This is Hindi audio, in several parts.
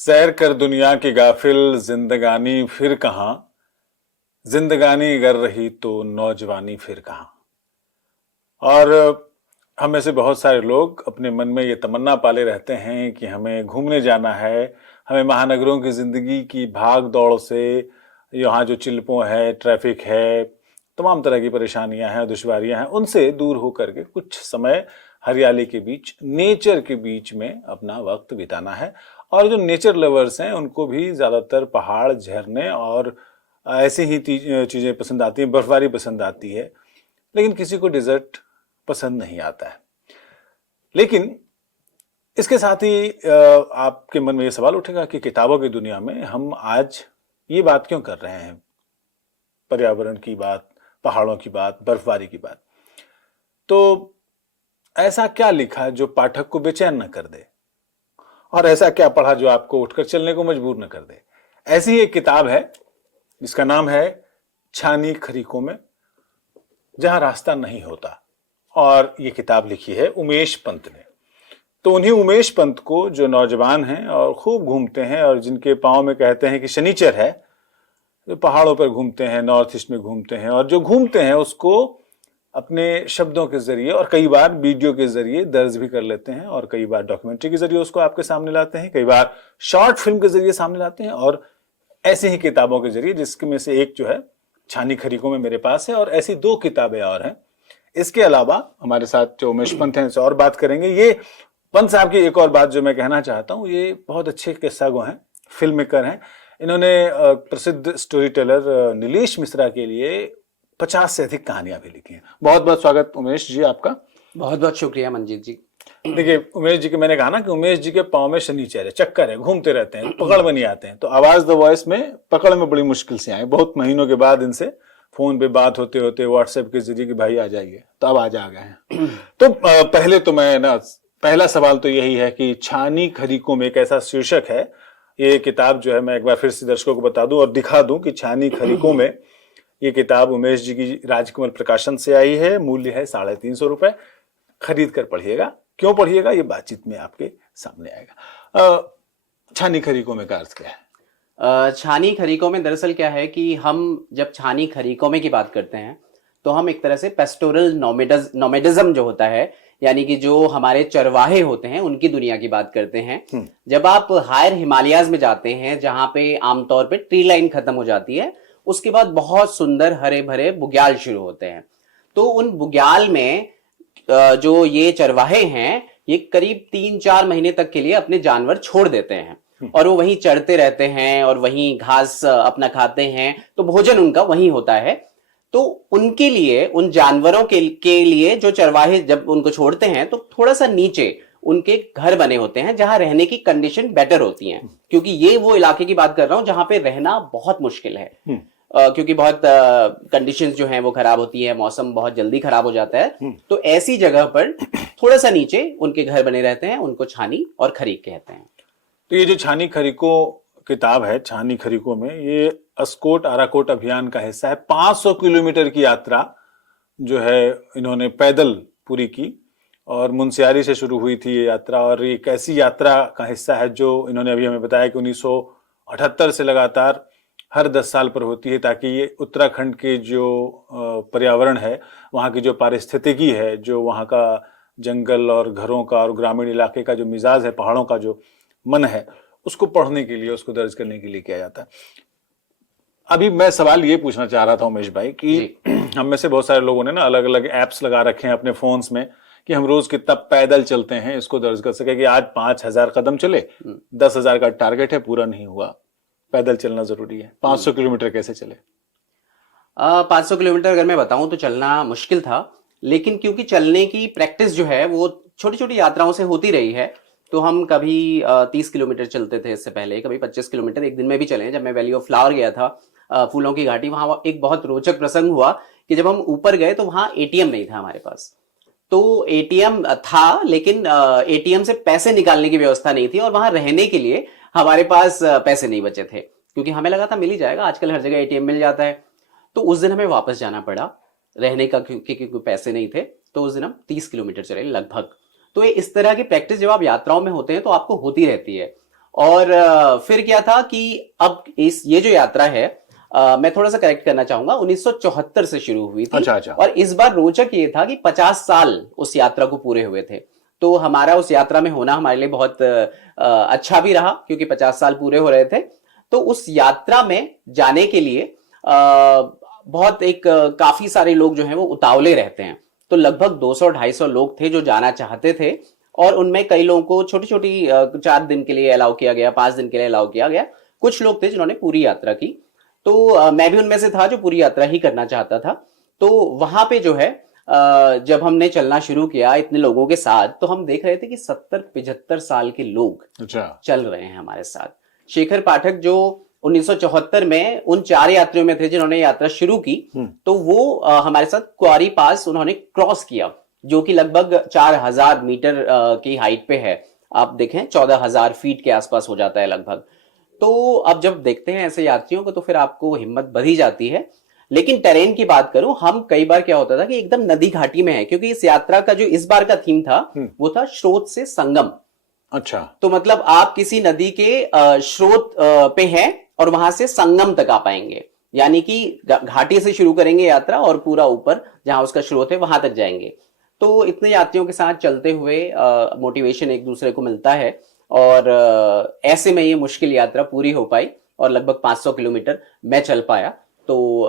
सैर कर दुनिया की गाफिल जिंदगानी फिर कहाँ। जिंदगानी गर रही तो नौजवानी फिर कहाँ। और हम में से बहुत सारे लोग अपने मन में ये तमन्ना पाले रहते हैं कि हमें घूमने जाना है। हमें महानगरों की जिंदगी की भाग दौड़ से, यहाँ जो चिल्पों है, ट्रैफिक है, तमाम तरह की परेशानियां हैं, दुश्वारियां हैं, उनसे दूर होकर के कुछ समय हरियाली के बीच, नेचर के बीच में अपना वक्त बिताना है। और जो नेचर लवर्स हैं उनको भी ज्यादातर पहाड़, झरने और ऐसी ही चीजें पसंद आती हैं, बर्फबारी पसंद आती है। लेकिन किसी को डिजर्ट पसंद नहीं आता है। लेकिन इसके साथ ही आपके मन में ये सवाल उठेगा कि किताबों की दुनिया में हम आज ये बात क्यों कर रहे हैं, पर्यावरण की बात, पहाड़ों की बात, बर्फबारी की बात। तो ऐसा क्या लिखा जो पाठक को बेचैन न कर दे, और ऐसा क्या पढ़ा जो आपको उठकर चलने को मजबूर न कर दे। ऐसी ही एक किताब है जिसका नाम है छानी खरीकों में जहां रास्ता नहीं होता, और ये किताब लिखी है उमेश पंत ने। तो उन्हीं उमेश पंत को, जो नौजवान हैं और खूब घूमते हैं और जिनके पांव में कहते हैं कि शनिचर है, जो पहाड़ों पर घूमते हैं, नॉर्थ ईस्ट में घूमते हैं, और जो घूमते हैं उसको अपने शब्दों के जरिए और कई बार वीडियो के जरिए दर्ज भी कर लेते हैं, और कई बार डॉक्यूमेंट्री के जरिए उसको आपके सामने लाते हैं, कई बार शॉर्ट फिल्म के जरिए सामने लाते हैं, और ऐसी ही किताबों के जरिए, जिसमें से एक जो है छानी खरीकों में मेरे पास है, और ऐसी दो किताबें और हैं। इसके अलावा हमारे साथ जो उमेश पंत हैं इनसे और बात करेंगे। ये पंत साहब की एक और बात जो मैं कहना चाहता हूँ, ये बहुत अच्छे किस्सा गो हैं, फिल्म मेकर हैं। इन्होंने प्रसिद्ध स्टोरी टेलर नीलेश मिश्रा के लिए 50 से अधिक कहानियां भी लिखी हैं। बहुत बहुत स्वागत उमेश जी आपका। बहुत बहुत शुक्रिया मंजीत जी। देखिए उमेश जी के, मैंने कहा ना कि उमेश जी के पाँव में शनिचर है, चक्कर है, घूमते रहते हैं, पकड़ में नहीं आते हैं। तो आवाज द वॉइस में पकड़ में बड़ी मुश्किल से आए, बहुत महीनों के बाद इनसे फोन पे बात होते होते व्हाट्सएप के जरिए कि भाई आ जाइए, तो अब आज आ गए हैं। तो पहले तो मैं ना, पहला सवाल तो यही है कि छानी खरीकों में एक ऐसा शीर्षक है। ये किताब जो है, मैं एक बार फिर से दर्शकों को बता दूं और दिखा दूं कि छानी खरीकों में ये किताब उमेश जी की राजकमल प्रकाशन से आई है। मूल्य है 350 रुपए। खरीद कर पढ़िएगा। क्यों पढ़िएगा ये बातचीत में आपके सामने आएगा। छानी खरीकों में का अर्थ क्या है? छानी खरीकों में दरअसल क्या है कि हम जब छानी खरीकों में की बात करते हैं तो हम एक तरह से पेस्टोरल नोमेडिज्म जो होता है, यानी कि जो हमारे चरवाहे होते हैं उनकी दुनिया की बात करते हैं। जब आप हायर हिमालयाज में जाते हैं जहां पे आमतौर पे ट्री लाइन खत्म हो जाती है, उसके बाद बहुत सुंदर हरे भरे बुग्याल शुरू होते हैं। तो उन बुग्याल में जो ये चरवाहे हैं, ये करीब 3-4 महीने तक के लिए अपने जानवर छोड़ देते हैं और वो वहीं चरते रहते हैं और वहीं घास अपना खाते हैं। तो भोजन उनका वहीं होता है। तो उनके लिए, उन जानवरों के लिए जो चरवाहे जब उनको छोड़ते हैं तो थोड़ा सा नीचे उनके घर बने होते हैं जहां रहने की कंडीशन बेटर होती हैं, क्योंकि ये वो इलाके की बात कर रहा हूं जहां पे रहना बहुत मुश्किल है। क्योंकि बहुत कंडीशंस जो हैं वो खराब होती है, मौसम बहुत जल्दी खराब हो जाता है। तो ऐसी जगह पर थोड़ा सा नीचे उनके घर बने रहते हैं, उनको छानी और खरीक कहते हैं। तो ये जो छानी खरीकों किताब है, छानी खरीकों में, ये अस्कोट आराकोट अभियान का हिस्सा है। 500 किलोमीटर की यात्रा जो है इन्होंने पैदल पूरी की, और मुनस्यारी से शुरू हुई थी ये यात्रा। और एक ऐसी यात्रा का हिस्सा है जो इन्होंने अभी हमें बताया कि 1978 से लगातार हर 10 साल पर होती है, ताकि ये उत्तराखंड के जो पर्यावरण है, वहाँ की जो पारिस्थितिकी है, जो वहाँ का जंगल और घरों का और ग्रामीण इलाके का जो मिजाज है, पहाड़ों का जो मन है, उसको पढ़ने के लिए, उसको दर्ज करने के लिए किया जाता है। अभी मैं सवाल ये पूछना चाह रहा था उमेश भाई कि हम में से बहुत सारे लोगों ने ना अलग अलग एप्स लगा रखे हैं अपने फोन्स में कि हम रोज कितना पैदल चलते हैं, इसको दर्ज कर सके कि आज 5000 कदम चले, 10,000 का टारगेट है, पूरा नहीं हुआ। पैदल चलना जरूरी है। 500 किलोमीटर कैसे चले? 500 किलोमीटर अगर मैं बताऊं तो चलना मुश्किल था, लेकिन क्योंकि चलने की प्रैक्टिस जो है वो छोटी छोटी यात्राओं से होती रही है, तो हम कभी 30 किलोमीटर चलते थे इससे पहले, कभी 25 किलोमीटर एक दिन में भी चले। जब मैं वैली ऑफ फ्लावर गया था, फूलों की घाटी, वहां एक बहुत रोचक प्रसंग हुआ कि जब हम ऊपर गए तो वहां एटीएम नहीं था हमारे पास। तो एटीएम था लेकिन एटीएम से पैसे निकालने की व्यवस्था नहीं थी, और वहां रहने के लिए हमारे पास पैसे नहीं बचे थे, क्योंकि हमें लगा था मिल ही जाएगा, आजकल हर जगह एटीएम मिल जाता है। तो उस दिन हमें वापस जाना पड़ा रहने का, क्योंकि पैसे नहीं थे। तो उस दिन हम 30 किलोमीटर चले लगभग। तो ये इस तरह की प्रैक्टिस जब आप यात्राओं में होते हैं तो आपको होती रहती है। और फिर क्या था कि अब ये जो यात्रा है, मैं थोड़ा सा करेक्ट करना चाहूंगा, 1974 से शुरू हुई थी। अच्छा। और इस बार रोचक ये था कि 50 साल उस यात्रा को पूरे हुए थे। तो हमारा उस यात्रा में होना हमारे लिए बहुत अच्छा भी रहा, क्योंकि 50 साल पूरे हो रहे थे। तो उस यात्रा में जाने के लिए बहुत काफी सारे लोग जो हैं वो उतावले रहते हैं। तो लगभग 200-250 लोग थे जो जाना चाहते थे, और उनमें कई लोगों को छोटी छोटी 4 दिन के लिए अलाउ किया गया, 5 दिन के लिए अलाउ किया गया। कुछ लोग थे जिन्होंने पूरी यात्रा की। तो मैं भी उनमें से था जो पूरी यात्रा ही करना चाहता था। तो वहां पे जो है जब हमने चलना शुरू किया इतने लोगों के साथ, तो हम देख रहे थे कि 70-75 साल के लोग चल रहे हैं हमारे साथ। शेखर पाठक जो 1974 में उन 4 यात्रियों में थे जिन्होंने यात्रा शुरू की, तो वो हमारे साथ क्वारी पास उन्होंने क्रॉस किया, जो कि लगभग 4000 मीटर की हाइट पे है। आप देखें 14,000 फीट के आसपास हो जाता है लगभग। तो अब जब देखते हैं ऐसे यात्रियों को तो फिर आपको हिम्मत बढ़ ही जाती है। लेकिन टेरेन की बात करूं, हम कई बार क्या होता था कि एकदम नदी घाटी में है, क्योंकि इस यात्रा का जो इस बार का थीम था वो था स्रोत से संगम। अच्छा। तो मतलब आप किसी नदी के स्रोत पे हैं और वहां से संगम तक आ पाएंगे, यानी कि घाटी से शुरू करेंगे यात्रा और पूरा ऊपर जहां उसका स्रोत है वहां तक जाएंगे। तो इतने यात्रियों के साथ चलते हुए मोटिवेशन एक दूसरे को मिलता है, और ऐसे में ये मुश्किल यात्रा पूरी हो पाई और लगभग 500 किलोमीटर मैं चल पाया। तो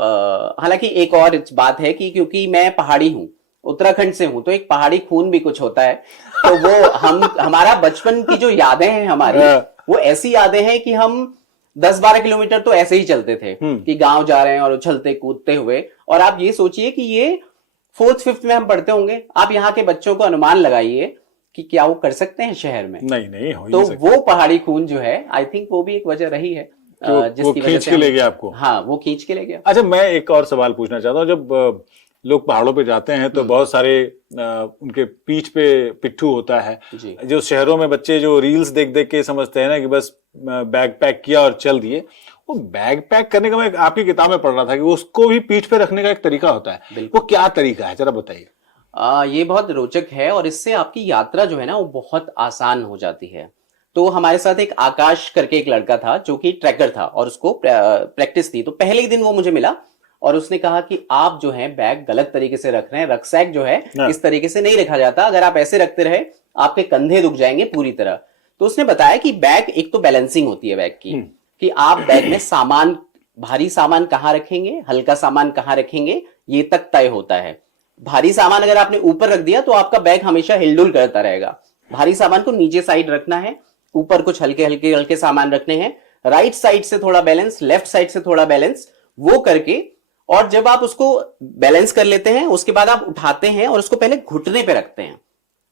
हालांकि एक और बात है कि क्योंकि मैं पहाड़ी हूं, उत्तराखंड से हूं, तो एक पहाड़ी खून भी कुछ होता है। तो वो हमारा बचपन की जो यादें हैं हमारी, वो ऐसी यादें हैं कि हम 10-12 किलोमीटर तो ऐसे ही चलते थे कि गांव जा रहे हैं और उछलते कूदते हुए। और आप ये सोचिए कि ये 4th-5th में हम पढ़ते होंगे। आप यहाँ के बच्चों को अनुमान लगाइए कि क्या वो कर सकते हैं शहर में। नहीं हो ही तो नहीं सकता। वो पहाड़ी खून जो है, आई थिंक वो भी एक वजह रही है वो खींच के ले गया आपको। हाँ, वो खींच के ले गया। अच्छा, मैं एक और सवाल पूछना चाहता हूँ। जब लोग पहाड़ों पे जाते हैं तो बहुत सारे उनके पीठ पे पिट्ठू होता है। जो शहरों में बच्चे जो रील्स देख देख के समझते हैं ना कि बस बैग पैक किया और चल दिए, वो बैग पैक करने का मैं आपकी किताब में पढ़ रहा था कि उसको भी पीठ पे रखने का एक तरीका होता है। वो क्या तरीका है, जरा बताइए। ये बहुत रोचक है, और इससे आपकी यात्रा जो है ना वो बहुत आसान हो जाती है। तो हमारे साथ एक आकाश करके एक लड़का था जो कि ट्रैकर था, और उसको प्रैक्टिस थी। तो पहले ही दिन वो मुझे मिला और उसने कहा कि आप जो है बैग गलत तरीके से रख रहे हैं। रक्सैक जो है इस तरीके से नहीं रखा जाता, अगर आप ऐसे रखते रहे आपके कंधे दुख जाएंगे पूरी तरह। तो उसने बताया कि बैग एक तो बैलेंसिंग होती है बैग की, कि आप बैग में सामान, भारी सामान कहाँ रखेंगे, हल्का सामान कहाँ रखेंगे, ये तक तय होता है। भारी सामान अगर आपने ऊपर रख दिया तो आपका बैग हमेशा हिलडुल करता रहेगा। भारी सामान को नीचे साइड रखना है, ऊपर कुछ हल्के हल्के हल्के सामान रखने हैं, राइट साइड से थोड़ा बैलेंस, लेफ्ट साइड से थोड़ा बैलेंस, वो करके, और जब आप उसको बैलेंस कर लेते हैं उसके बाद आप उठाते हैं और उसको पहले घुटने पे रखते हैं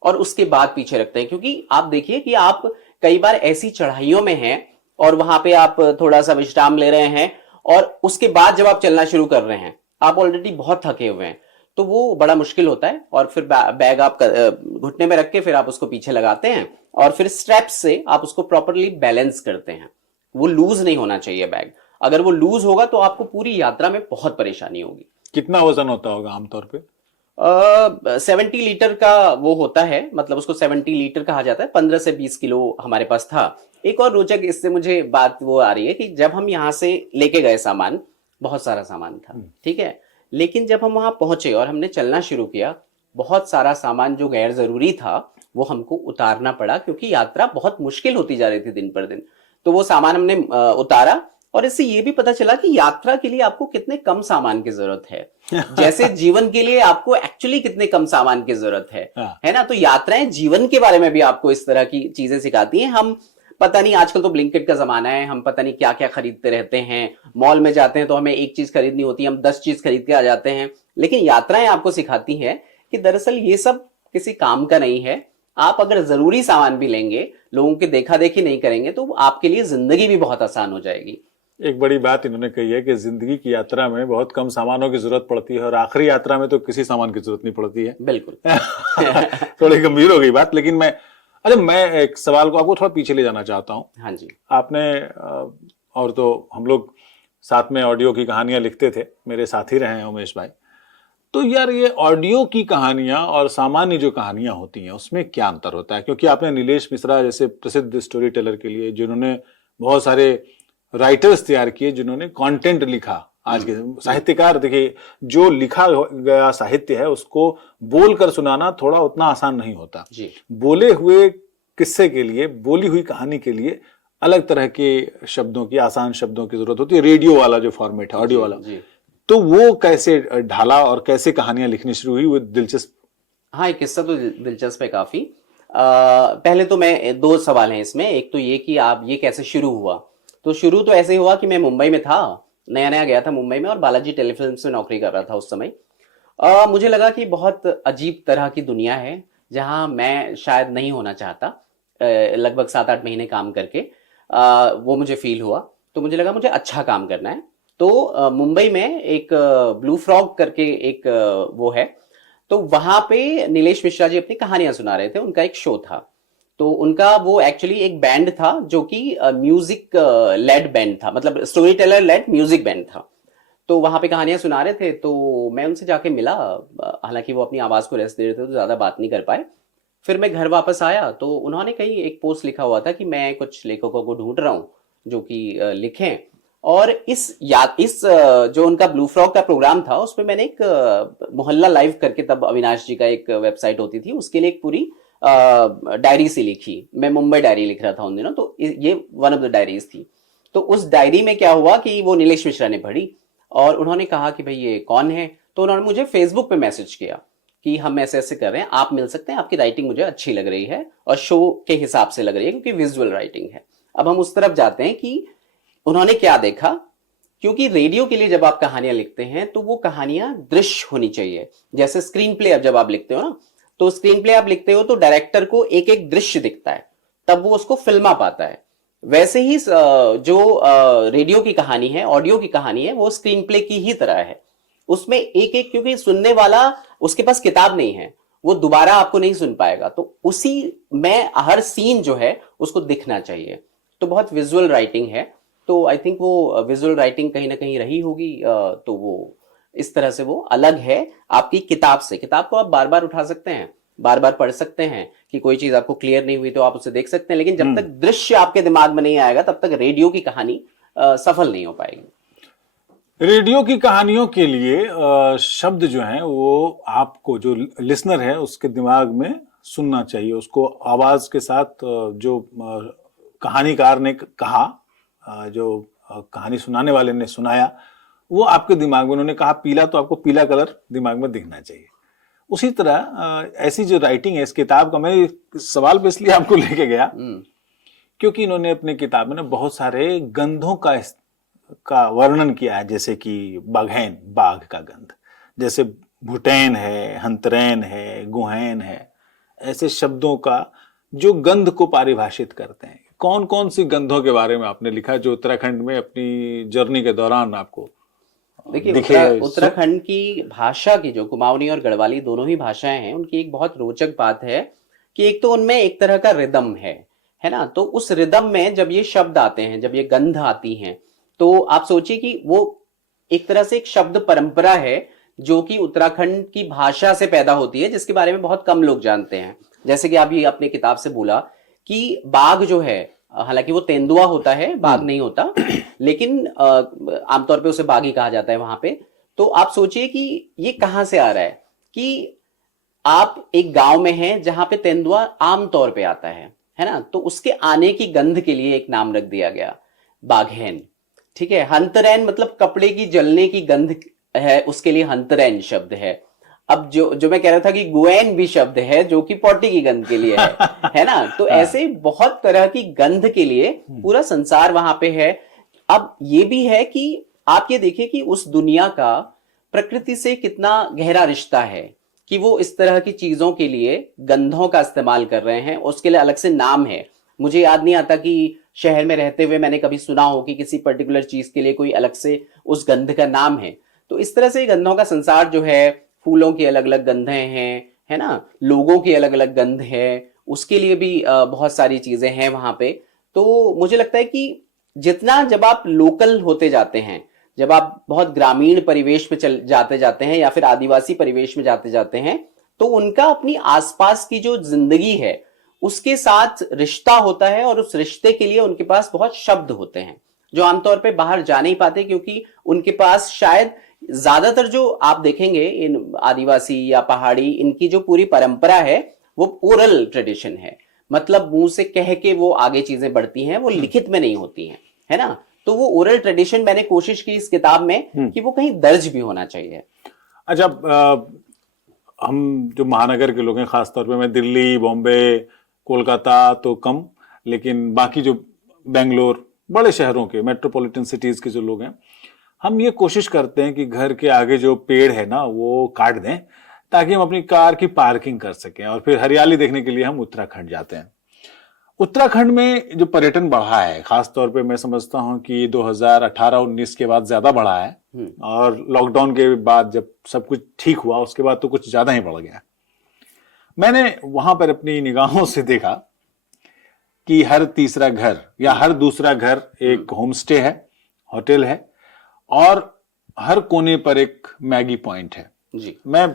और उसके बाद पीछे रखते हैं। क्योंकि आप देखिए कि आप कई बार ऐसी चढ़ाइयों में हैं और वहां पे आप थोड़ा सा विश्राम ले रहे हैं, और उसके बाद जब आप चलना शुरू कर रहे हैं आप ऑलरेडी बहुत थके हुए हैं, तो वो बड़ा मुश्किल होता है। और फिर बैग आप घुटने में रख के फिर आप उसको पीछे लगाते हैं और फिर स्ट्रैप्स से आप उसको प्रॉपर्ली बैलेंस करते हैं। वो लूज नहीं होना चाहिए बैग, अगर वो लूज होगा तो आपको पूरी यात्रा में बहुत परेशानी होगी। कितना वजन होता होगा आमतौर पे? 70 लीटर का वो होता है, मतलब उसको 70 लीटर कहा जाता है। 15 से 20 किलो हमारे पास था। एक और रोचक इससे मुझे बात वो आ रही है कि जब हम यहाँ से लेके गए सामान, बहुत सारा सामान था, ठीक है, लेकिन जब हम वहां पहुंचे और हमने चलना शुरू किया, बहुत सारा सामान जो गैर जरूरी था वो हमको उतारना पड़ा, क्योंकि यात्रा बहुत मुश्किल होती जा रही थी दिन पर दिन। तो वो सामान हमने उतारा, और इससे ये भी पता चला कि यात्रा के लिए आपको कितने कम सामान की जरूरत है, जैसे जीवन के लिए आपको एक्चुअली कितने कम सामान की जरूरत है ना। तो यात्राएं जीवन के बारे में भी आपको इस तरह की चीजें सिखाती हैं। हम पता नहीं, आजकल तो ब्लिंकिट का जमाना है, हम पता नहीं क्या क्या खरीदते रहते हैं। मॉल में जाते हैं तो हमें एक चीज खरीदनी होती है, हम 10 चीज खरीद के आ जाते हैं। लेकिन यात्राएं आपको सिखाती हैं कि दरअसल ये सब किसी काम का नहीं है। आप अगर जरूरी सामान भी लेंगे, लोगों की देखा देखी नहीं करेंगे, तो आपके लिए जिंदगी भी बहुत आसान हो जाएगी। एक बड़ी बात इन्होंने कही है कि जिंदगी की यात्रा में बहुत कम सामानों की जरूरत पड़ती है और आखिरी यात्रा में तो किसी सामान की जरूरत नहीं पड़ती है। बिल्कुल। थोड़ी गंभीर हो गई बात, लेकिन मैं एक सवाल को आपको थोड़ा पीछे ले जाना चाहता हूँ। हाँ जी। आपने और तो हम लोग साथ में ऑडियो की कहानियां लिखते थे, मेरे साथी रहे हैं उमेश भाई। तो यार ये ऑडियो की कहानियां और सामान्य जो कहानियां होती हैं उसमें क्या अंतर होता है? क्योंकि आपने नीलेश मिश्रा जैसे प्रसिद्ध स्टोरी टेलर के लिए जिन्होंने बहुत सारे राइटर्स तैयार किए, जिन्होंने कंटेंट लिखा, आज के साहित्यकार, देखिए जो लिखा गया साहित्य है उसको बोलकर सुनाना थोड़ा उतना आसान नहीं होता। जी बोले हुए किस्से के लिए, बोली हुई कहानी के लिए अलग तरह के शब्दों की, आसान शब्दों की जरूरत होती है। रेडियो वाला जो फॉर्मेट है, ऑडियो वाला, जी। तो वो कैसे ढाला और कैसे कहानियां लिखनी शुरू हुई, वो दिलचस्प। हाँ, एक किस्सा तो दिलचस्प है काफी। पहले तो मैं, दो सवाल हैं इसमें। एक तो ये कि आप ये कैसे शुरू हुआ। तो शुरू तो ऐसे हुआ कि मैं मुंबई में था, नया नया गया था मुंबई में, और बालाजी टेलीफिल्म्स में नौकरी कर रहा था उस समय। मुझे लगा कि बहुत अजीब तरह की दुनिया है जहां मैं शायद नहीं होना चाहता। लगभग 7-8 महीने काम करके वो मुझे फील हुआ। तो मुझे लगा मुझे अच्छा काम करना है। तो मुंबई में एक ब्लू फ्रॉग करके एक वो है, तो वहां पे नीलेश मिश्रा जी अपनी कहानियां सुना रहे थे, उनका एक शो था। तो उनका वो एक्चुअली एक बैंड था जो कि म्यूजिक लेड बैंड था, मतलब storyteller led music band था। तो वहां पे कहानियां सुना रहे थे, तो मैं उनसे जाके मिला। हालांकि वो अपनी आवाज को रेस्ट दे रहे थे तो ज्यादा बात नहीं कर पाए। फिर मैं घर वापस आया तो उन्होंने कहीं एक पोस्ट लिखा हुआ था कि मैं कुछ लेखकों को ढूंढ रहा हूँ जो कि लिखें। और जो उनका ब्लू फ्रॉग का प्रोग्राम था उसमें मैंने एक मोहल्ला लाइव करके, तब अविनाश जी का एक वेबसाइट होती थी, उसके लिए एक पूरी डायरी सी लिखी। मैं मुंबई डायरी लिख रहा था उन दिनों, तो ये वन ऑफ द डायरीज थी। तो उस डायरी में क्या हुआ कि वो नीलेश मिश्रा ने पढ़ी और उन्होंने कहा कि भाई ये कौन है। तो उन्होंने मुझे फेसबुक पे मैसेज किया कि हम ऐसे ऐसे कर रहे हैं, आप मिल सकते हैं, आपकी राइटिंग मुझे अच्छी लग रही है और शो के हिसाब से लग रही है क्योंकि विजुअल राइटिंग है। अब हम उस तरफ जाते हैं कि उन्होंने क्या देखा। क्योंकि रेडियो के लिए जब आप कहानियां लिखते हैं तो वो कहानियां दृश्य होनी चाहिए। जैसे स्क्रीन प्ले अब जब आप लिखते हो ना, तो स्क्रीन प्ले आप लिखते हो तो डायरेक्टर को एक एक दृश्य दिखता है, तब वो उसको फिल्मा पाता है। वैसे ही जो रेडियो की कहानी है, ऑडियो की कहानी है, वो स्क्रीन प्ले की ही तरह है। उसमें एक एक, क्योंकि सुनने वाला उसके पास किताब नहीं है, वो दोबारा आपको नहीं सुन पाएगा, तो उसी में हर सीन जो है उसको दिखना चाहिए। तो बहुत विजुअल राइटिंग है। तो आई थिंक वो विजुअल राइटिंग कहीं ना कहीं रही होगी। तो वो इस तरह से वो अलग है आपकी किताब से। किताब को आप बार बार उठा सकते हैं, बार बार पढ़ सकते हैं, कि कोई चीज आपको क्लियर नहीं हुई तो आप उसे देख सकते हैं, लेकिन जब तक दृश्य आपके दिमाग में नहीं आएगा तब तक रेडियो की कहानी सफल नहीं हो पाएगी। रेडियो की कहानियों के लिए शब्द जो हैं वो आपको, जो लिसनर है, उसके दिमाग में सुनना चाहिए, उसको आवाज के साथ जो कहानीकार ने कहा, जो कहानी सुनाने वाले ने सुनाया, वो आपके दिमाग में, उन्होंने कहा पीला, तो आपको पीला कलर दिमाग में दिखना चाहिए। उसी तरह ऐसी जो राइटिंग है इस किताब का, मैं इस सवाल पे इसलिए आपको लेके गया क्योंकि इन्होंने अपनी किताब में ना बहुत सारे गंधों का वर्णन किया है, जैसे कि बाघैन, बाघ का गंध, जैसे भुटैन है, हंतरैन है, गुहैन है, ऐसे शब्दों का जो गंध को पारिभाषित करते हैं। कौन कौन सी गंधों के बारे में आपने लिखा जो उत्तराखंड में अपनी जर्नी के दौरान आपको देखिए, उत्तराखंड की भाषा की, जो कुमाऊनी और गढ़वाली दोनों ही भाषाएं हैं, उनकी एक बहुत रोचक बात है कि एक तो उनमें एक तरह का रिदम है ना। तो उस रिदम में जब ये शब्द आते हैं, जब ये गंध आती हैं, तो आप सोचिए कि वो एक तरह से एक शब्द परंपरा है जो कि उत्तराखंड की भाषा से पैदा होती है, जिसके बारे में बहुत कम लोग जानते हैं। जैसे कि आप ये अपने किताब से बोला कि बाघ जो है, हालांकि वो तेंदुआ होता है, बाघ नहीं होता, लेकिन आमतौर पे उसे बाघ ही कहा जाता है वहां पे। तो आप सोचिए कि ये कहां से आ रहा है कि आप एक गांव में हैं जहां पे तेंदुआ आमतौर पे आता है ना। तो उसके आने की गंध के लिए एक नाम रख दिया गया, बाघैन। ठीक है। हंतरैन मतलब कपड़े की जलने की गंध है, उसके लिए हंतरैन शब्द है। अब जो मैं कह रहा था कि गुएन भी शब्द है जो कि पॉटी की गंध के लिए है ना। तो ऐसे बहुत तरह की गंध के लिए पूरा संसार वहां पे है। अब ये भी है कि आप ये देखिए कि उस दुनिया का प्रकृति से कितना गहरा रिश्ता है कि वो इस तरह की चीजों के लिए गंधों का इस्तेमाल कर रहे हैं। उसके लिए अलग से नाम है। मुझे याद नहीं आता कि शहर में रहते हुए मैंने कभी सुना हो कि किसी पर्टिकुलर चीज के लिए कोई अलग से उस गंध का नाम है। तो इस तरह से गंधों का संसार जो है, फूलों की अलग अलग गंधें हैं, है ना, लोगों की अलग अलग गंध है, उसके लिए भी बहुत सारी चीजें हैं वहां पे। तो मुझे लगता है कि जितना जब आप लोकल होते जाते हैं, जब आप बहुत ग्रामीण परिवेश में चल जाते जाते हैं या फिर आदिवासी परिवेश में जाते जाते हैं, तो उनका अपनी आसपास की जो जिंदगी है उसके साथ रिश्ता होता है, और उस रिश्ते के लिए उनके पास बहुत शब्द होते हैं जो आमतौर पे बाहर जा नहीं पाते, क्योंकि उनके पास शायद ज्यादातर जो आप देखेंगे इन आदिवासी या पहाड़ी, इनकी जो पूरी परंपरा है वो ओरल ट्रेडिशन है। मतलब मुंह से कह के वो आगे चीजें बढ़ती हैं, वो लिखित में नहीं होती हैं, है ना। तो वो ओरल ट्रेडिशन मैंने कोशिश की इस किताब में कि वो कहीं दर्ज भी होना चाहिए। अच्छा, हम जो महानगर के लोग हैं, खासतौर पे मैं दिल्ली, बॉम्बे, कोलकाता तो कम, लेकिन बाकी जो बेंगलोर, बड़े शहरों के मेट्रोपॉलिटन सिटीज के जो लोग हैं, हम ये कोशिश करते हैं कि घर के आगे जो पेड़ है ना वो काट दें ताकि हम अपनी कार की पार्किंग कर सकें, और फिर हरियाली देखने के लिए हम उत्तराखंड जाते हैं। उत्तराखंड में जो पर्यटन बढ़ा है, खासतौर पे मैं समझता हूं कि 2018-19 के बाद ज्यादा बढ़ा है, और लॉकडाउन के बाद जब सब कुछ ठीक हुआ उसके बाद तो कुछ ज्यादा ही बढ़ गया। मैंने वहां पर अपनी निगाहों से देखा कि हर तीसरा घर या हर दूसरा घर एक होम स्टे है, होटल है, और हर कोने पर एक मैगी पॉइंट है जी। मैं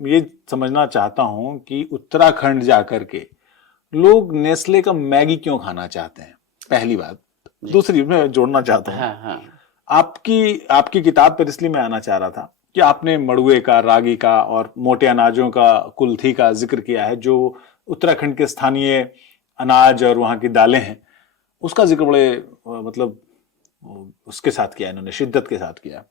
ये समझना चाहता हूं कि उत्तराखंड जाकर के लोग नेस्ले का मैगी क्यों खाना चाहते हैं, पहली बात। दूसरी मैं जोड़ना चाहता हूं, हाँ। आपकी किताब पर इसलिए मैं आना चाह रहा था कि आपने मड़ुए का, रागी का और मोटे अनाजों का, कुल्थी का जिक्र किया है, जो उत्तराखंड के स्थानीय अनाज और वहां की दालें हैं, उसका जिक्र बड़े मतलब उसके साथ किया, इन्होंने शिद्दत के साथ किया।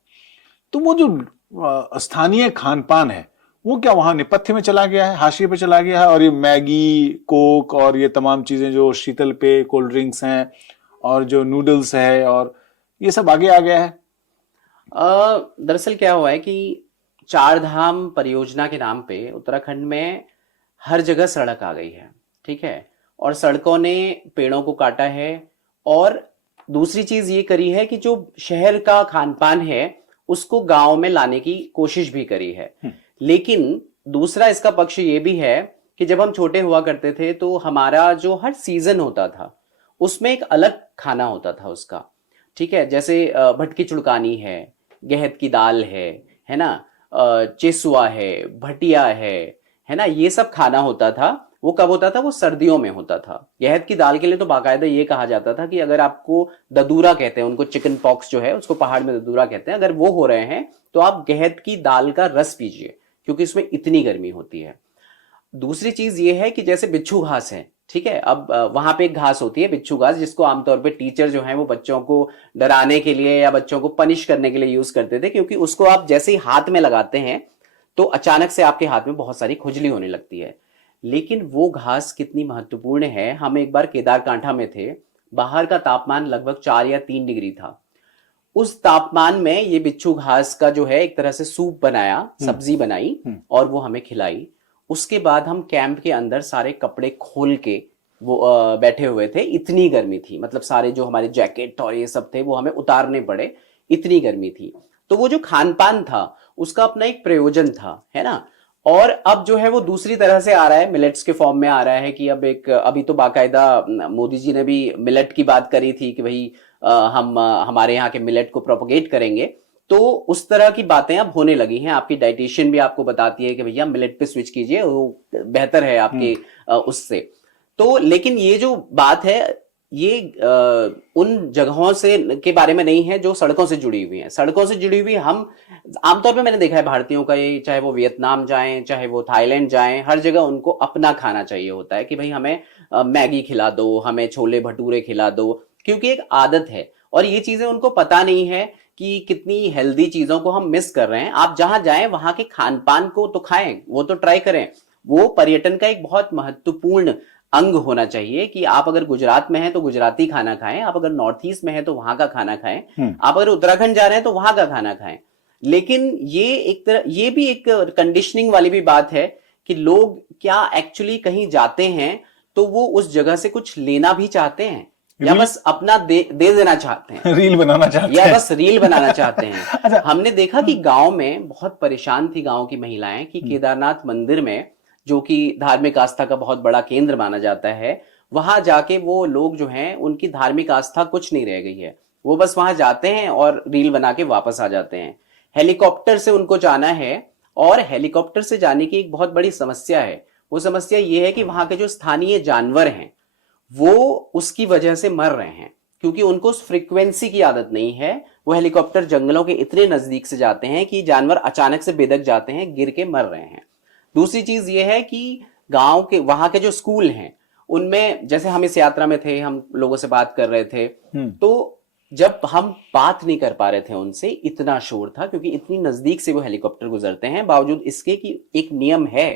तो वो जो स्थानीय खान पान है वो क्या वहां नेपथ्य में चला गया है, हाशिए पे चला गया है, और ये मैगी, कोक और ये तमाम चीजें जो शीतल पेय, कोल्ड ड्रिंक्स हैं और जो नूडल्स है और ये सब आगे आ गया है? दरअसल क्या हुआ है कि चार धाम परियोजना के नाम पे उत्तराखंड में हर जगह सड़क आ गई है, ठीक है, और सड़कों ने पेड़ों को काटा है। और दूसरी चीज ये करी है कि जो शहर का खान पान है उसको गांव में लाने की कोशिश भी करी है। लेकिन दूसरा इसका पक्ष ये भी है कि जब हम छोटे हुआ करते थे तो हमारा जो हर सीजन होता था उसमें एक अलग खाना होता था उसका, ठीक है। जैसे भटकी चुड़कानी है, गहत की दाल है ना, चेसुआ है, भटिया है ना, ये सब खाना होता था। वो कब होता था? वो सर्दियों में होता था। गहत की दाल के लिए तो बाकायदा ये कहा जाता था कि अगर आपको ददूरा कहते हैं, उनको चिकन पॉक्स जो है उसको पहाड़ में ददूरा कहते हैं, अगर वो हो रहे हैं तो आप गहत की दाल का रस पीजिए क्योंकि इसमें इतनी गर्मी होती है। दूसरी चीज ये है कि जैसे बिच्छू घास है, ठीक है, अब वहां पे एक घास होती है बिच्छू घास, जिसको आमतौर पे टीचर जो है वो बच्चों को डराने के लिए या बच्चों को पनिश करने के लिए यूज करते थे, क्योंकि उसको आप जैसे ही हाथ में लगाते हैं तो अचानक से आपके हाथ में बहुत सारी खुजली होने लगती है। लेकिन वो घास कितनी महत्वपूर्ण है, हम एक बार केदारकांठा में थे, बाहर का तापमान लगभग 4 या 3 डिग्री था। उस तापमान में ये बिच्छू घास का जो है एक तरह से सूप बनाया, सब्जी बनाई और वो हमें खिलाई। उसके बाद हम कैंप के अंदर सारे कपड़े खोल के वो बैठे हुए थे, इतनी गर्मी थी, मतलब सारे जो हमारे जैकेट और ये सब थे वो हमें उतारने पड़े, इतनी गर्मी थी। तो वो जो खान पान था उसका अपना एक प्रयोजन था, है ना। और अब जो है वो दूसरी तरह से आ रहा है, मिलेट्स के फॉर्म में आ रहा है कि अब एक अभी तो बाकायदा मोदी जी ने भी मिलेट की बात करी थी कि भाई हम हमारे यहाँ के मिलेट को प्रोपोगेट करेंगे। तो उस तरह की बातें अब होने लगी हैं। आपकी डाइटिशियन भी आपको बताती है कि भैया मिलेट पे स्विच कीजिए, वो बेहतर है आपके उससे। तो लेकिन ये जो बात है ये उन जगहों से के बारे में नहीं है जो सड़कों से जुड़ी हुई हैं। सड़कों से जुड़ी हुई हम आमतौर पे मैंने देखा है भारतीयों का, ये चाहे वो वियतनाम जाएं चाहे वो थाईलैंड जाएं, हर जगह उनको अपना खाना चाहिए होता है कि भाई हमें मैगी खिला दो, हमें छोले भटूरे खिला दो, क्योंकि एक आदत है। और ये चीजें उनको पता नहीं है कि कितनी हेल्दी चीजों को हम मिस कर रहे हैं। आप जहां जाएं वहां के खान पान को तो खाएं, वो तो ट्राई करें। वो पर्यटन का एक बहुत महत्वपूर्ण अंग होना चाहिए कि आप अगर गुजरात में हैं तो गुजराती खाना खाएं, आप अगर नॉर्थ ईस्ट में हैं तो वहां का खाना खाएं, आप अगर उत्तराखंड जा रहे हैं तो वहां का खाना खाएं। लेकिन ये एक तरह ये भी एक कंडीशनिंग वाली भी बात है कि लोग क्या एक्चुअली कहीं जाते हैं तो वो उस जगह से कुछ लेना भी चाहते हैं या बस अपना दे देना चाहते हैं, रील बनाना चाहते या हैं, बस रील बनाना चाहते हैं। अच्छा। हमने देखा कि गांव में बहुत परेशान थी गांव की महिलाएं कि केदारनाथ मंदिर में, जो कि धार्मिक आस्था का बहुत बड़ा केंद्र माना जाता है, वहां जाके वो लोग जो हैं उनकी धार्मिक आस्था कुछ नहीं रह गई है। वो बस वहां जाते हैं और रील बना के वापस आ जाते हैं। हेलीकॉप्टर से उनको जाना है, और हेलीकॉप्टर से जाने की एक बहुत बड़ी समस्या है। वो समस्या ये है कि वहां के जो स्थानीय जानवर हैं वो उसकी वजह से मर रहे हैं, क्योंकि उनको उस फ्रीक्वेंसी की आदत नहीं है। वो हेलीकॉप्टर जंगलों के इतने नजदीक से जाते हैं कि जानवर अचानक से बेदक जाते हैं, गिर के मर रहे हैं। दूसरी चीज ये है कि गांव के वहां के जो स्कूल हैं उनमें, जैसे हम इस यात्रा में थे, हम लोगों से बात कर रहे थे, तो जब हम बात नहीं कर पा रहे थे उनसे, इतना शोर था, क्योंकि इतनी नजदीक से वो हेलीकॉप्टर गुजरते हैं। बावजूद इसके कि एक नियम है,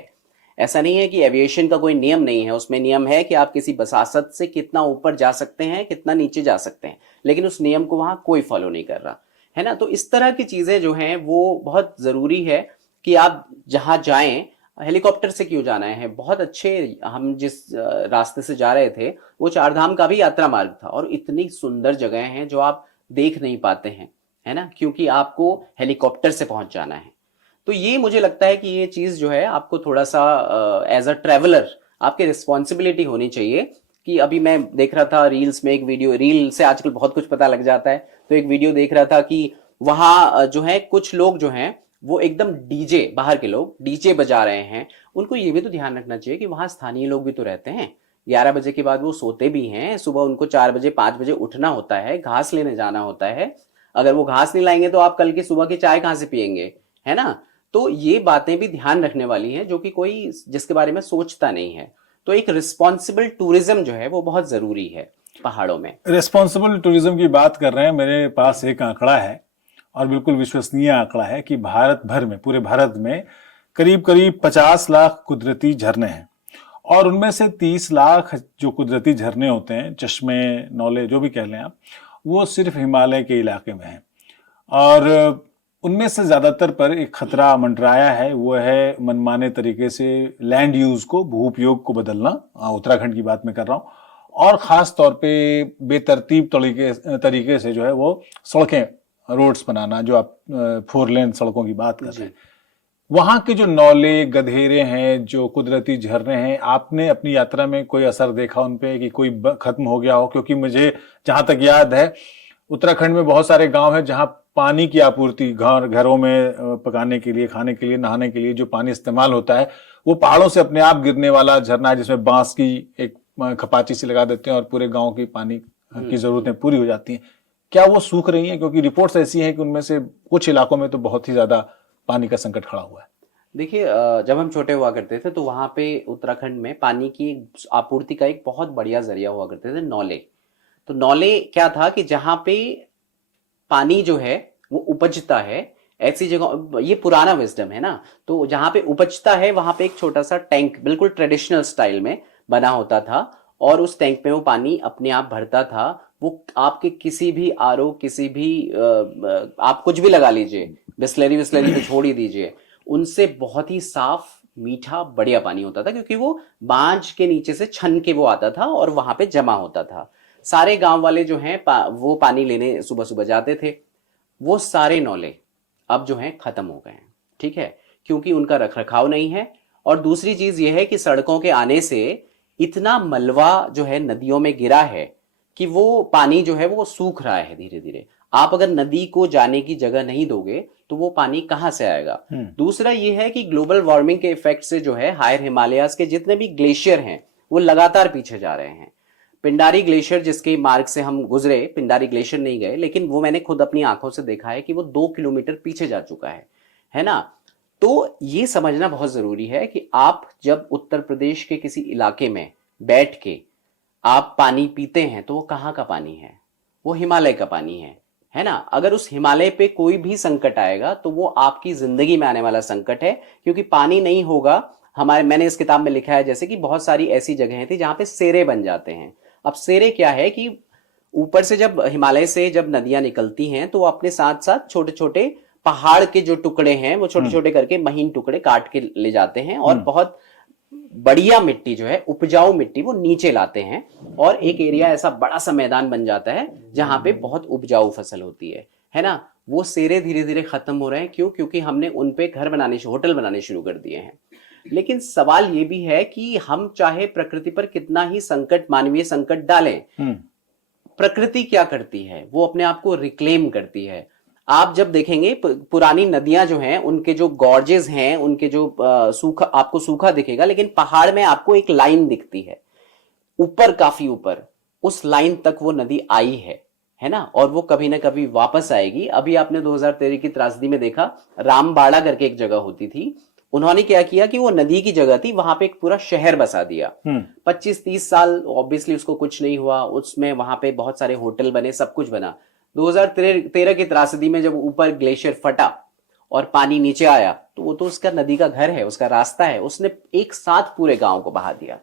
ऐसा नहीं है कि एविएशन का कोई नियम नहीं है, उसमें नियम है कि आप किसी बसासत से कितना ऊपर जा सकते हैं, कितना नीचे जा सकते हैं, लेकिन उस नियम को वहां कोई फॉलो नहीं कर रहा है ना। तो इस तरह की चीजें जो हैं वो बहुत जरूरी है कि आप जहां जाएं, हेलीकॉप्टर से क्यों जाना है। बहुत अच्छे, हम जिस रास्ते से जा रहे थे वो चारधाम का भी यात्रा मार्ग था, और इतनी सुंदर जगह हैं जो आप देख नहीं पाते हैं, है ना, क्योंकि आपको हेलीकॉप्टर से पहुंच जाना है। तो ये मुझे लगता है कि ये चीज जो है आपको थोड़ा सा एज अ ट्रेवलर आपकी रिस्पॉन्सिबिलिटी होनी चाहिए। कि अभी मैं देख रहा था रील्स में एक वीडियो, रील से आजकल बहुत कुछ पता लग जाता है, तो एक वीडियो देख रहा था कि वहां जो है कुछ लोग जो हैं वो एकदम डीजे, बाहर के लोग डीजे बजा रहे हैं। उनको ये भी तो ध्यान रखना चाहिए कि वहां स्थानीय लोग भी तो रहते हैं। 11 बजे के बाद वो सोते भी हैं, सुबह उनको 4 बजे 5 बजे उठना होता है, घास लेने जाना होता है। अगर वो घास नहीं लाएंगे तो आप कल की सुबह की चाय कहां से पियेंगे, है ना। तो ये बातें भी ध्यान रखने वाली हैं, जो कि कोई जिसके बारे में सोचता नहीं है। तो एक रिस्पॉन्सिबल टूरिज्म जो है वो बहुत जरूरी है पहाड़ों में। रिस्पॉन्सिबल टूरिज्म की बात कर रहे हैं, मेरे पास एक आंकड़ा है और बिल्कुल विश्वसनीय आंकड़ा है कि भारत भर में, पूरे भारत में करीब करीब 50 लाख कुदरती झरने हैं, और उनमें से 30 लाख जो कुदरती झरने होते हैं, चश्मे, नौले, जो भी कह लें आप, वो सिर्फ हिमालय के इलाके में हैं। और उनमें से ज्यादातर पर एक खतरा मंडराया है, वो है मनमाने तरीके से लैंड यूज को, भू उपयोग को बदलना। उत्तराखंड की बात मैं कर रहा हूं, और खास तौर पे बेतरतीब तरीके से जो है वो सड़कें, रोड्स बनाना, जो आप 4 लेन सड़कों की बात कर रहे हैं। वहां के जो नौले, गधेरे हैं, जो कुदरती झरने हैं, आपने अपनी यात्रा में कोई असर देखा उन पे कि कोई खत्म हो गया हो? क्योंकि मुझे जहां तक याद है, उत्तराखंड में बहुत सारे गांव हैं जहां पानी की आपूर्ति, घरों में पकाने के लिए, खाने के लिए, नहाने के लिए जो पानी इस्तेमाल होता है, वो पहाड़ों से अपने आप गिरने वाला झरना है, जिसमें बांस की एक खपाची सी लगा देते हैं और पूरे गांव की पानी की जरूरतें पूरी हो जाती हैं। क्या वो सूख रही हैं? क्योंकि रिपोर्ट्स ऐसी हैं कि उनमें से कुछ इलाकों में तो बहुत ही ज्यादा पानी का संकट खड़ा हुआ है। देखिए, जब हम छोटे हुआ करते थे तो वहां पे उत्तराखंड में पानी की आपूर्ति का एक बहुत बढ़िया जरिया हुआ करते थे, नौले। तो नौले क्या था कि जहां पे पानी जो है वो उपजता है, ऐसी जगह, ये पुराना विजडम है ना, तो जहां पे उपजता है वहां पे एक छोटा सा टैंक बिल्कुल ट्रेडिशनल स्टाइल में बना होता था, और उस टैंक में वो पानी अपने आप भरता था। वो आपके किसी भी आरओ, किसी भी आप कुछ भी लगा लीजिए, बिस्लरी विस्लरी तो छोड़ ही दीजिए, उनसे बहुत ही साफ, मीठा, बढ़िया पानी होता था, क्योंकि वो बांझ के नीचे से छन के वो आता था और वहां पे जमा होता था। सारे गांव वाले जो हैं वो पानी लेने सुबह सुबह जाते थे। वो सारे नौले अब जो हैं खत्म हो गए हैं, ठीक है, क्योंकि उनका रखरखाव नहीं है। और दूसरी चीज ये है कि सड़कों के आने से इतना मलबा जो है नदियों में गिरा है कि वो पानी जो है वो सूख रहा है धीरे धीरे। आप अगर नदी को जाने की जगह नहीं दोगे तो वो पानी कहां से आएगा। दूसरा ये है कि ग्लोबल वार्मिंग के इफेक्ट से जो है हायर हिमालयाज के जितने भी ग्लेशियर हैं वो लगातार पीछे जा रहे हैं। पिंडारी ग्लेशियर, जिसके मार्ग से हम गुजरे, पिंडारी ग्लेशियर नहीं गए, लेकिन वो मैंने खुद अपनी आंखों से देखा है कि वो 2 किलोमीटर पीछे जा चुका है ना। तो ये समझना बहुत जरूरी है कि आप जब उत्तर प्रदेश के किसी इलाके में बैठ के आप पानी पीते हैं तो वो कहाँ का पानी है? वो हिमालय का पानी है ना। अगर उस हिमालय पे कोई भी संकट आएगा तो वो आपकी जिंदगी में आने वाला संकट है, क्योंकि पानी नहीं होगा। मैंने इस किताब में लिखा है जैसे कि बहुत सारी ऐसी जगहें थी जहां पे सेरे बन जाते हैं। अब सेरे क्या है कि ऊपर से जब हिमालय से जब नदियां निकलती हैं तो वो अपने साथ साथ छोटे छोटे पहाड़ के जो टुकड़े हैं वो छोटे छोटे करके महीन टुकड़े काट के ले जाते हैं, और बहुत बढ़िया मिट्टी जो है, उपजाऊ मिट्टी, वो नीचे लाते हैं, और एक एरिया ऐसा बड़ा सा मैदान बन जाता है जहां पे बहुत उपजाऊ फसल होती है ना। वो सेरे धीरे धीरे खत्म हो रहे हैं। क्यों? क्योंकि हमने उन पे घर बनाने, होटल बनाने शुरू कर दिए हैं। लेकिन सवाल ये भी है कि हम चाहे प्रकृति पर कितना ही संकट, मानवीय संकट डालें, प्रकृति क्या करती है, वो अपने आप को रिक्लेम करती है। आप जब देखेंगे पुरानी नदियां जो हैं, उनके जो गॉर्जेस हैं, उनके जो सूखा, आपको सूखा दिखेगा, लेकिन पहाड़ में आपको एक लाइन दिखती है ऊपर, काफी ऊपर, उस लाइन तक वो नदी आई है ना, और वो कभी ना कभी वापस आएगी। अभी आपने 2013 की त्रासदी में देखा, रामबाड़ा करके एक जगह होती थी, उन्होंने क्या किया कि वो नदी की जगह थी, वहां पे एक पूरा शहर बसा दिया। 25-30 साल ऑब्वियसली उसको कुछ नहीं हुआ, उसमें वहां पे बहुत सारे होटल बने, सब कुछ बना। 2013 की त्रासदी में जब ऊपर ग्लेशियर फटा और पानी नीचे आया, तो वो तो उसका नदी का घर है, उसका रास्ता है, उसने एक साथ पूरे गांव को बहा दिया,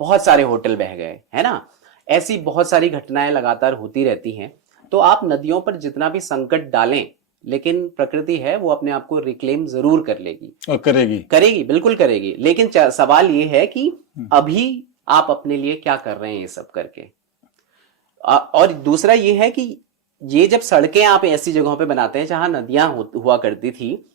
बहुत सारे होटल बह गए, है ना। ऐसी बहुत सारी घटनाएं लगातार होती रहती हैं। तो आप नदियों पर जितना भी संकट डालें, लेकिन प्रकृति है वो अपने आप को रिक्लेम जरूर कर लेगी और करेगी, बिल्कुल करेगी। लेकिन सवाल ये है कि अभी आप अपने लिए क्या कर रहे हैं ये सब करके। और दूसरा ये है कि ये जब सड़कें आप ऐसी जगहों पे बनाते हैं जहां नदियां हुआ करती थी,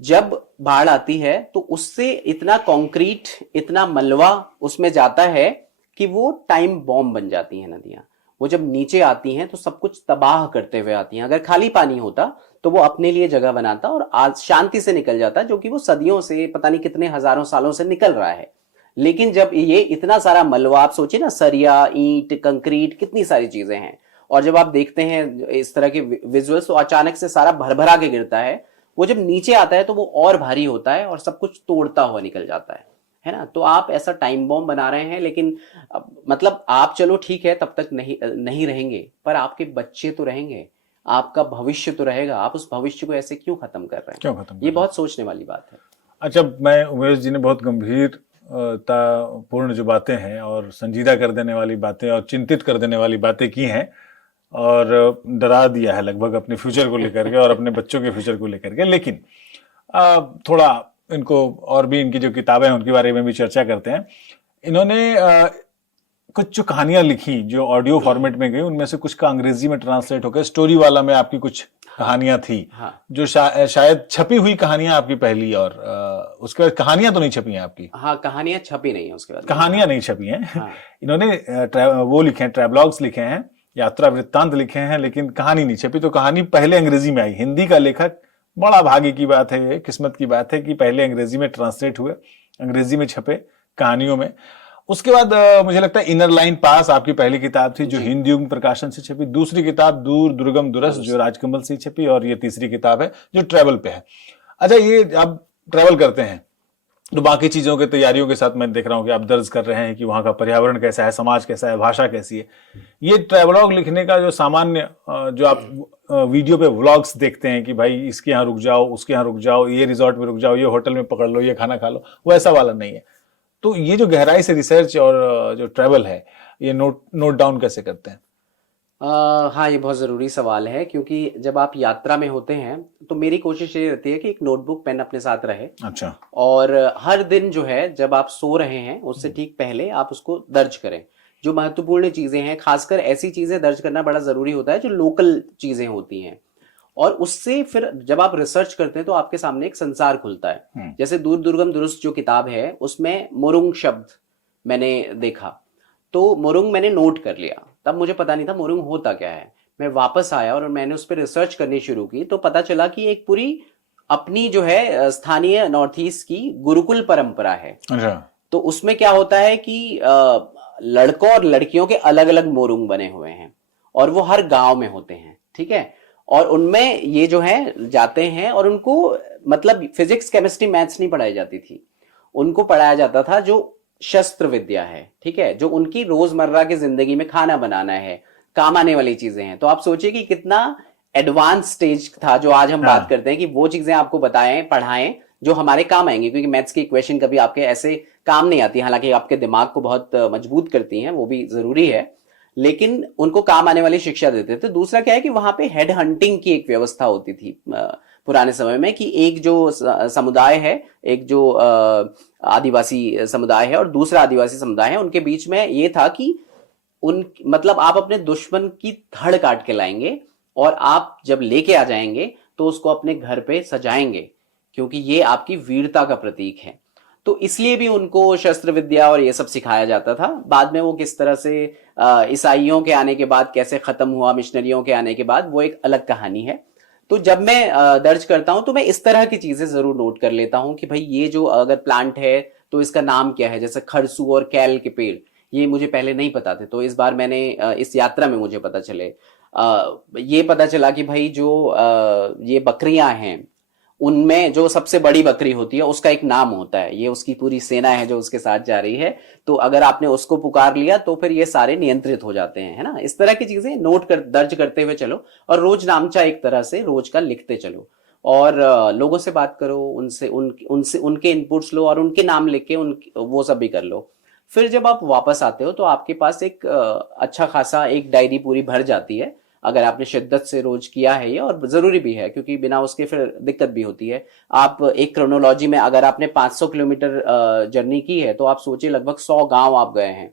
जब बाढ़ आती है तो उससे इतना कंक्रीट, इतना मलबा उसमें जाता है कि वो टाइम बॉम्ब बन जाती हैं नदियां। वो जब नीचे आती हैं तो सब कुछ तबाह करते हुए आती हैं। अगर खाली पानी होता तो वो अपने लिए जगह बनाता और आज शांति से निकल जाता, जो कि वो सदियों से, पता नहीं कितने हजारों सालों से निकल रहा है। लेकिन जब ये इतना सारा मलबा, आप सोचिए ना, सरिया, ईंट, कंक्रीट, कितनी सारी चीजें हैं, और जब आप देखते हैं इस तरह के विजुअल्स तो अचानक से सारा भरभरा के गिरता है। वो जब नीचे आता है तो वो और भारी होता है और सब कुछ तोड़ता हुआ निकल जाता है ना। तो आप ऐसा टाइम बॉम्ब बना रहे हैं, लेकिन मतलब आप चलो ठीक है, तब तक नहीं रहेंगे, पर आपके बच्चे तो रहेंगे, आपका भविष्य तो रहेगा। आप उस भविष्य को ऐसे क्यों खत्म कर रहे हैं? क्यों खत्म? ये बहुत सोचने वाली बात है। अच्छा, मैं उमेश जी ने बहुत गंभीरता पूर्ण जो बातें हैं और संजीदा कर देने वाली बातें और चिंतित कर देने वाली बातें की हैं और डरा दिया है लगभग अपने फ्यूचर को लेकर के और अपने बच्चों के फ्यूचर को लेकर के। लेकिन थोड़ा इनको और भी, इनकी जो किताबें हैं उनके बारे में भी चर्चा करते हैं। इन्होंने कुछ जो कहानियां लिखी जो ऑडियो फॉर्मेट में गई, उनमें से कुछ का अंग्रेजी में ट्रांसलेट होकर स्टोरी वाला में आपकी कुछ कहानियां थी, जो शायद छपी हुई कहानियां आपकी पहली, और उसके बाद कहानियां तो नहीं छपी हैं आपकी। हाँ, कहानियां छपी नहीं है, उसके बाद कहानियां नहीं छपी हैं। इन्होंने वो लिखे हैं, ट्रैवलॉग्स लिखे हैं, यात्रा वृत्तांत लिखे हैं, लेकिन कहानी नहीं छपी। तो कहानी पहले अंग्रेजी में आई। हिंदी का लेखक, बड़ा भाग्य की बात है, किस्मत की बात है कि पहले अंग्रेजी में ट्रांसलेट हुए, अंग्रेजी में छपे कहानियों में। उसके बाद मुझे लगता है इनर लाइन पास आपकी पहली किताब थी जो हिंद युग प्रकाशन से छपी। दूसरी किताब दूर दुर्गम दुरस जो राजकमल से छपी, और ये तीसरी किताब है जो ट्रैवल पे है। अच्छा, ये आप ट्रैवल करते हैं तो बाकी चीजों की तैयारियों के साथ मैं देख रहा हूं कि आप दर्ज कर रहे हैं कि वहां का पर्यावरण कैसा है, समाज कैसा है, भाषा कैसी है। ये ट्रैवलॉग लिखने का जो सामान्य जो आप वीडियो पे व्लॉग्स देखते हैं कि भाई इसके यहाँ रुक जाओ, उसके यहाँ रुक जाओ, ये रिजॉर्ट में रुक जाओ, ये होटल में पकड़ लो, ये खाना खा लो, वो ऐसा वाला नहीं है। तो ये जो गहराई से रिसर्च और जो ट्रैवल है, ये नोट डाउन कैसे करते हैं? हाँ, ये बहुत ज़रूरी सवाल है, क्योंकि जब आप यात्रा में होते हैं तो मेरी कोशिश ये रहती है कि एक नोटबुक पेन अपने साथ रहे। अच्छा। और हर दिन जो है, जब आप सो रहे हैं उससे ठीक पहले आप उसको दर्ज करें। जो महत्वपूर्ण चीज़ें हैं, खासकर ऐसी चीज़ें दर्ज करना बड़ा ज़रूरी होता है जो लोकल चीज़ें होती हैं, और उससे फिर जब आप रिसर्च करते हैं तो आपके सामने एक संसार खुलता है। जैसे दूर दुर्गम दुरुस्त जो किताब है, उसमें मोरुंग शब्द मैंने देखा, तो मोरुंग मैंने नोट कर लिया। तब मुझे पता नहीं था मोरुंग होता क्या है। मैं वापस आया और मैंने उस पर रिसर्च करनी शुरू की, तो पता चला कि एक पूरी अपनी जो है स्थानीय नॉर्थ ईस्ट की गुरुकुल परंपरा है। तो उसमें क्या होता है कि लड़कों और लड़कियों के अलग अलग मोरुंग बने हुए हैं, और वो हर गांव में होते हैं, ठीक है। और उनमें ये जो है जाते हैं, और उनको मतलब फिजिक्स, केमिस्ट्री, मैथ्स नहीं पढ़ाई जाती थी, उनको पढ़ाया जाता था जो शस्त्र विद्या है, ठीक है, जो उनकी रोजमर्रा की जिंदगी में खाना बनाना है, काम आने वाली चीजें हैं। तो आप सोचिए कि कितना एडवांस स्टेज था जो आज हम बात करते हैं कि वो चीजें आपको बताएं, पढ़ाएं, जो हमारे काम आएंगे, क्योंकि मैथ्स की इक्वेशन कभी आपके ऐसे काम नहीं आती, हालांकि आपके दिमाग को बहुत मजबूत करती हैं, वो भी जरूरी है, लेकिन उनको काम आने वाली शिक्षा देते थे। दूसरा क्या है कि वहां पे हेड हंटिंग की एक व्यवस्था होती थी पुराने समय में, कि एक जो समुदाय है, एक जो आदिवासी समुदाय है और दूसरा आदिवासी समुदाय है, उनके बीच में ये था कि मतलब आप अपने दुश्मन की धड़ काट के लाएंगे, और आप जब लेके आ जाएंगे तो उसको अपने घर पे सजाएंगे, क्योंकि ये आपकी वीरता का प्रतीक है। तो इसलिए भी उनको शस्त्र विद्या और ये सब सिखाया जाता था। बाद में वो किस तरह से ईसाइयों के आने के बाद कैसे खत्म हुआ, मिशनरियों के आने के बाद, वो एक अलग कहानी है। तो जब मैं दर्ज करता हूं तो मैं इस तरह की चीजें जरूर नोट कर लेता हूं कि भाई ये जो अगर प्लांट है तो इसका नाम क्या है, जैसे खरसू और कैल के पेड़, ये मुझे पहले नहीं पता थे, तो इस बार मैंने इस यात्रा में मुझे पता चले। ये पता चला कि भाई जो ये बकरियां हैं उनमें जो सबसे बड़ी बकरी होती है उसका एक नाम होता है, ये उसकी पूरी सेना है जो उसके साथ जा रही है, तो अगर आपने उसको पुकार लिया तो फिर ये सारे नियंत्रित हो जाते हैं, है ना। इस तरह की चीजें नोट कर दर्ज करते हुए चलो, और रोज नामचा एक तरह से रोज का लिखते चलो, और लोगों से बात करो, उनसे उनके इनपुट्स लो और उनके नाम लिख के वो सब भी कर लो। फिर जब आप वापस आते हो तो आपके पास एक अच्छा खासा एक डायरी पूरी भर जाती है, अगर आपने शिद्दत से रोज किया है ये, और जरूरी भी है क्योंकि बिना उसके फिर दिक्कत भी होती है। आप एक क्रोनोलॉजी में, अगर आपने 500 किलोमीटर जर्नी की है तो आप सोचिए लगभग 100 गांव आप गए हैं।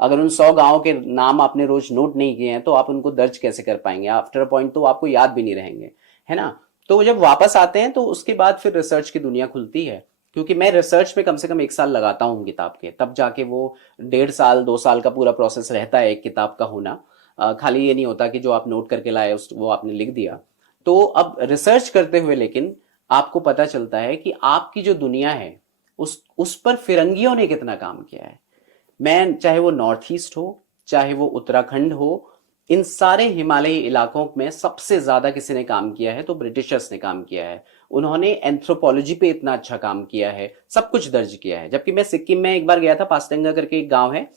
अगर उन 100 गांवों के नाम आपने रोज नोट नहीं किए हैं तो आप उनको दर्ज कैसे कर पाएंगे, आफ्टर अ पॉइंट तो आपको याद भी नहीं रहेंगे, है ना। तो जब वापस आते हैं तो उसके बाद फिर रिसर्च की दुनिया खुलती है, क्योंकि मैं रिसर्च में कम से कम 1 साल लगाता हूँ किताब के, तब जाके वो 1.5 साल 2 साल का पूरा प्रोसेस रहता है एक किताब का होना। खाली ये नहीं होता कि जो आप नोट करके लाए वो आपने लिख दिया। तो अब रिसर्च करते हुए लेकिन आपको पता चलता है कि आपकी जो दुनिया है उस पर फिरंगियों ने कितना काम किया है। मैं चाहे वो नॉर्थ ईस्ट हो, चाहे वो उत्तराखंड हो, इन सारे हिमालयी इलाकों में सबसे ज्यादा किसी ने काम किया है तो ब्रिटिशर्स ने काम किया है। उन्होंने एंथ्रोपोलॉजी पे इतना अच्छा काम किया है, सब कुछ दर्ज किया है। जबकि मैं सिक्किम में एक बार गया था, पासडंगा करके एक गांव है,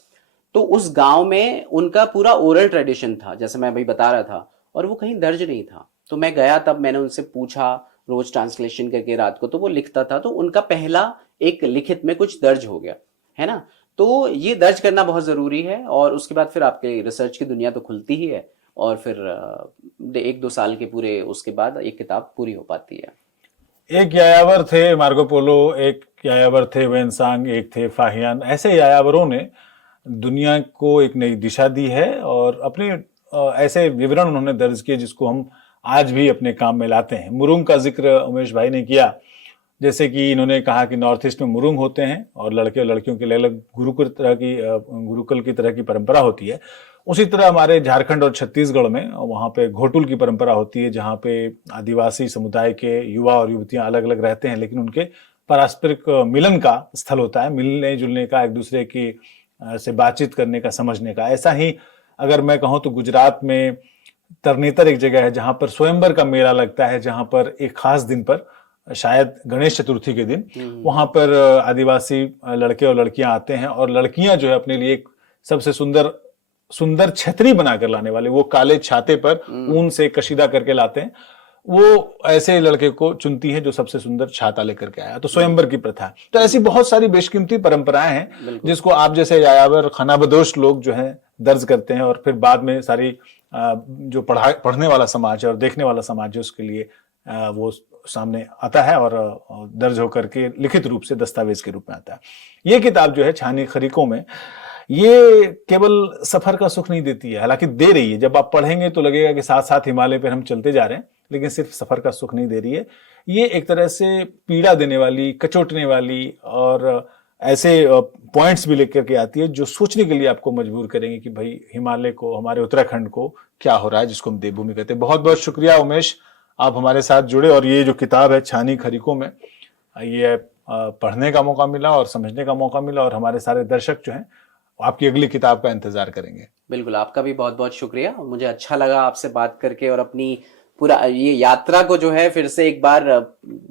तो उस गांव में उनका पूरा ओरल ट्रेडिशन था, जैसे मैं अभी बता रहा था, और वो कहीं दर्ज नहीं था। तो मैं गया, तब मैंने उनसे पूछा रोज ट्रांसलेशन करके रात को, तो वो लिखता था, तो उनका पहला एक लिखित में कुछ दर्ज हो गया, है ना। तो ये दर्ज करना बहुत जरूरी है, और उसके बाद फिर आपके रिसर्च की दुनिया तो खुलती ही है, और फिर 1-2 साल के पूरे उसके बाद एक किताब पूरी हो पाती है। एक यायावर थे मार्को पोलो, एक यायावर थे वेनसांग, एक थे फाहियान। ऐसे यायावरों ने दुनिया को एक नई दिशा दी है, और अपने ऐसे विवरण उन्होंने दर्ज किए जिसको हम आज भी अपने काम में लाते हैं। मुरुंग का जिक्र उमेश भाई ने किया, जैसे कि इन्होंने कहा कि नॉर्थ ईस्ट में मुरुंग होते हैं और लड़के और लड़कियों के लिए अलग गुरुकुल की तरह की परंपरा होती है। उसी तरह हमारे झारखंड और छत्तीसगढ़ में वहाँ पे घोटुल की परंपरा होती है, जहाँ पे आदिवासी समुदाय के युवा और युवतियां अलग अलग रहते हैं, लेकिन उनके पारस्परिक मिलन का स्थल होता है, मिलने जुलने का, एक दूसरे की से बातचीत करने का, समझने का। ऐसा ही अगर मैं कहूँ तो गुजरात में तरनेतर एक जगह है जहां पर स्वयंवर का मेला लगता है, जहां पर एक खास दिन पर, शायद गणेश चतुर्थी के दिन, वहां पर आदिवासी लड़के और लड़कियां आते हैं, और लड़कियां जो है अपने लिए एक सबसे सुंदर सुंदर छतरी बनाकर लाने वाले, वो काले छाते पर ऊन से कशीदा करके लाते हैं, वो ऐसे लड़के को चुनती है जो सबसे सुंदर छाता लेकर के आया। तो स्वयंवर की प्रथा है। तो ऐसी बहुत सारी बेशकीमती परंपराएं हैं जिसको आप जैसे यायावर खानाबदोश लोग जो है दर्ज करते हैं, और फिर बाद में सारी जो पढ़ने वाला समाज है और देखने वाला समाज है उसके लिए वो सामने आता है, और दर्ज होकर के लिखित रूप से दस्तावेज के रूप में आता है। ये किताब जो है छानी खरीकों में, ये केवल सफर का सुख नहीं देती है, हालांकि दे रही है। जब आप पढ़ेंगे तो लगेगा कि साथ साथ हिमालय पर हम चलते जा रहे हैं, लेकिन सिर्फ सफर का सुख नहीं दे रही है। ये एक तरह से पीड़ा देने वाली, कचोटने वाली, और ऐसे पॉइंट्स भी लेकर के आती है जो सोचने के लिए आपको मजबूर करेंगे कि भाई हिमालय को, हमारे उत्तराखंड को क्या हो रहा है, जिसको हम देवभूमि कहते हैं। बहुत बहुत शुक्रिया उमेश, आप हमारे साथ जुड़े, और ये जो किताब है छानी खरीकों में, ये पढ़ने का मौका मिला और समझने का मौका मिला, और हमारे सारे दर्शक जो हैं आपकी अगली किताब का इंतजार करेंगे। बिल्कुल, आपका भी बहुत बहुत शुक्रिया। मुझे अच्छा लगा आपसे बात करके, और अपनी पूरा ये यात्रा को जो है फिर से एक बार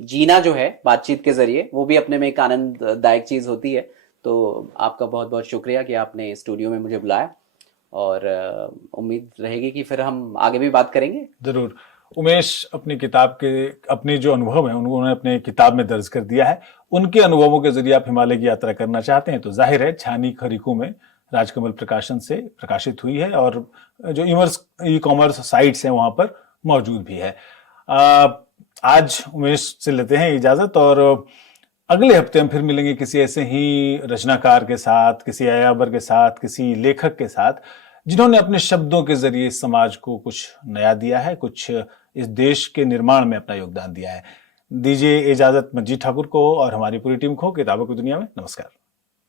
जीना जो है बातचीत के जरिए, वो भी अपने में एक आनंददायक चीज होती है। तो आपका बहुत बहुत शुक्रिया कि आपने स्टूडियो में मुझे बुलाया, और उम्मीद रहेगी कि फिर हम आगे भी बात करेंगे। जरूर। उमेश अपनी किताब के अपने जो अनुभव है उन्होंने अपने किताब में दर्ज कर दिया है। उनके अनुभवों के जरिए आप हिमालय की यात्रा करना चाहते हैं तो जाहिर है छानी खरीकों में राजकमल प्रकाशन से प्रकाशित हुई है, और जो ई कॉमर्स साइट्स हैं वहां पर मौजूद भी है। आज उमेश से लेते हैं इजाजत, और अगले हफ्ते हम फिर मिलेंगे किसी ऐसे ही रचनाकार के साथ, किसी यायावर के साथ, किसी लेखक के साथ जिन्होंने अपने शब्दों के जरिए इस समाज को कुछ नया दिया है, कुछ इस देश के निर्माण में अपना योगदान दिया है। दीजिए इजाजत मंजीत ठाकुर को और हमारी पूरी टीम को किताबों की दुनिया में। नमस्कार।